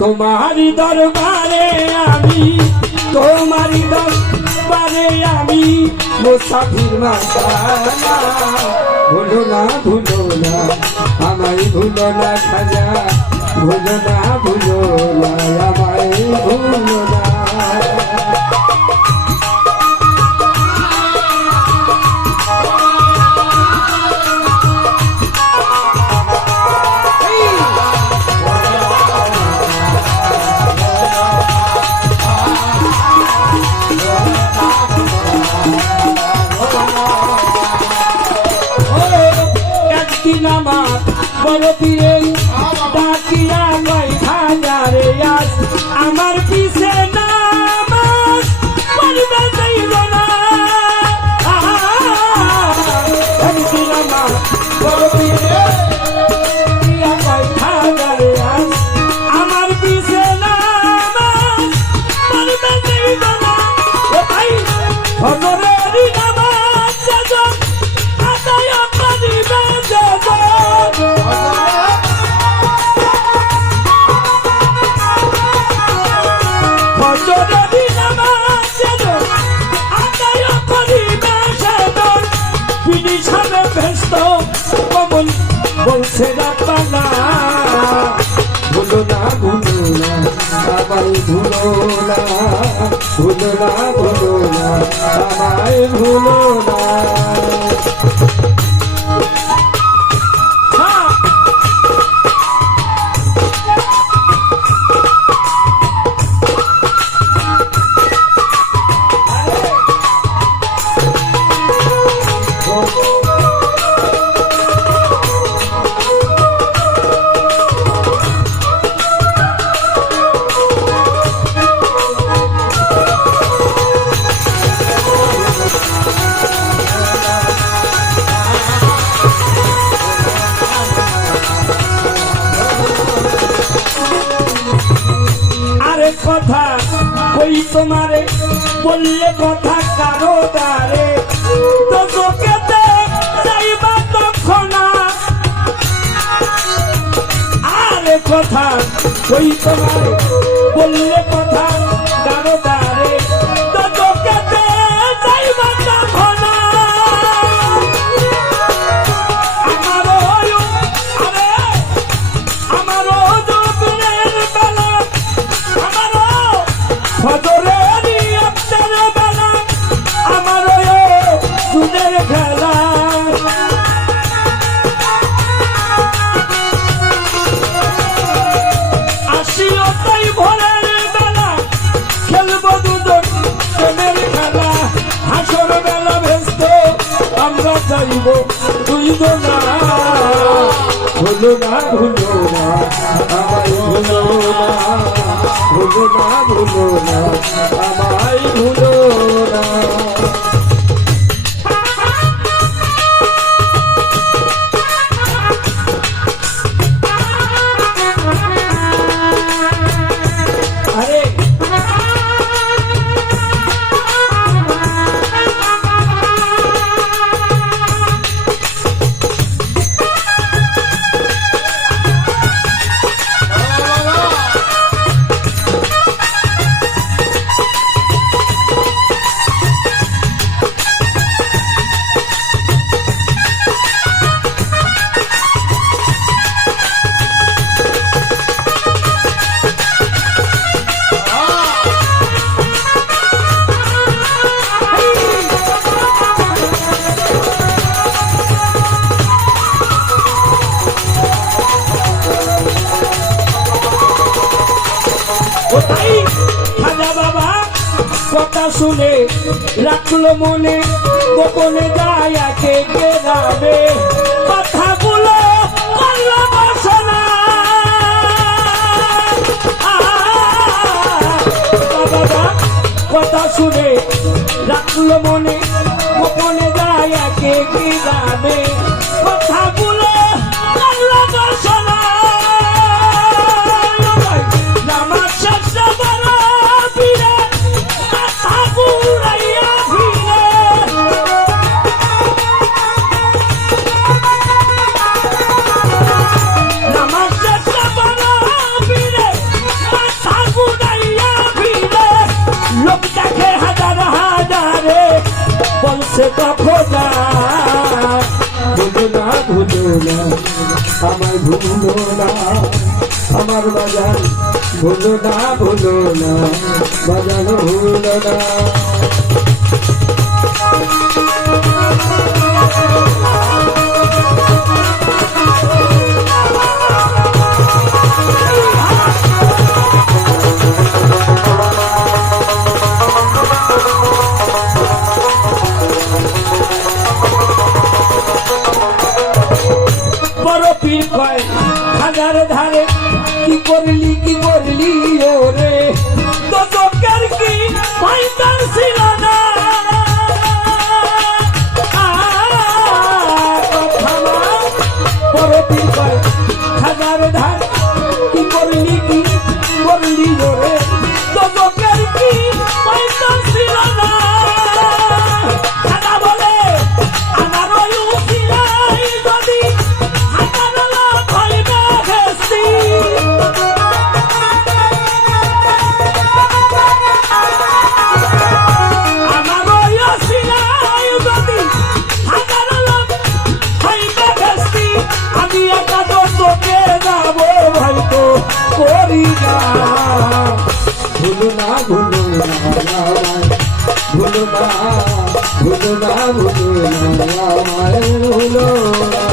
তোমারি দরবারে আমি, তোমারি দরবারে আমি মুসাফির মাস্তানা। ভুলো না ভুলো না আমায়, ভুলো না খাজা, ভুলো না ভুলো না আমায়, ভুলো না। বড় পীরে ডাকিয়া কয় হাজারে আস, আমার পিছে নামাজ পড়বে যাইব না। একদিন আমার বড় পীরে ডাকিয়া কয় হাজারে আস, আমার পিছে নামাজ পড়বে যাইব না। ও ভাই ফজরের নামাজ যখন আদায় করিবে যখন, বলছে রাব্বানা। ভুলো না ভুলো না আমায়, ভুলো না ভুলো না ভুলো না আমায়, ভুলো না। কথা ওই তোমারে বললে কথা কারো দ্বারে, তো চোখেতে যাইবা তখন। আরে কথা ওই তোমারে বললে কথা কারো দ্বারে, তো চোখেতে যাইবা তখন। যাইব তুইব না। ভুলো না ভুলো না আমায়, ভুলো না ভুলো না ভুলো না আমায়, ভুলো না। কথা শুনে রাখলো মনে, গোপনে দায়াকে গেরাবে, কথাগুলো করলো বাসনা। কথা শুনে রাখলো মনে, গোপনে দায়াকে গেরাবে, কথাগুলো করলো বাসনা। না আমায় ভুলো না আমার বাজান ভুলো না বাজানো ভুলো না পীর কয় হাজার ধারে কি করলি ওরে তো চোখের কি পাইতার ছিল না বড় পীর কয় হাজার ধার কি করলি ওরে তো চোখের কি পাইতার ছিল না করি না ভুলো না ভুলো না ভুলো না ভুলো না ভুলো না ভুলো না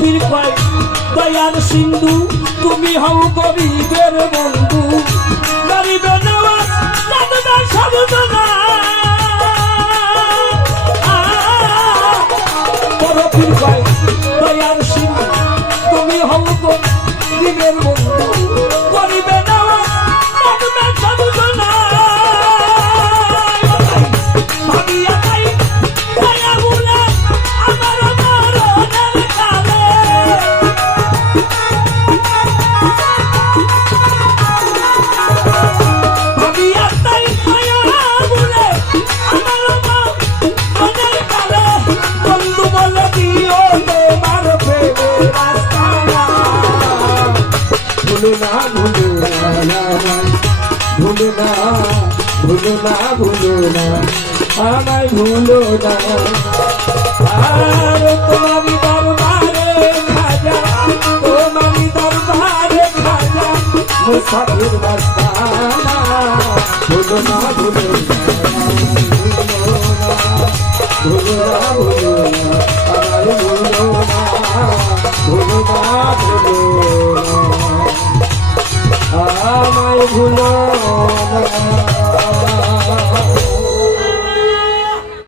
পীর কয় দয়ার সিন্ধু তুমি হও গরিবের বন্ধু গরিবের নেওয়াজ লাগবে সাধনা বড় পীর কয় দয়ার সিন্ধু তুমি হও গরিবের বন্ধু গরিবের নেওয়াজ লাগবে সাধনা ভাবিয়া তাই দয়া বলে আমার ভুলো না আমায় ভুলো না আর তোমারি দরবারে খাজা মুসাফির মস্তানা ভুলো না আমায় ভুলো না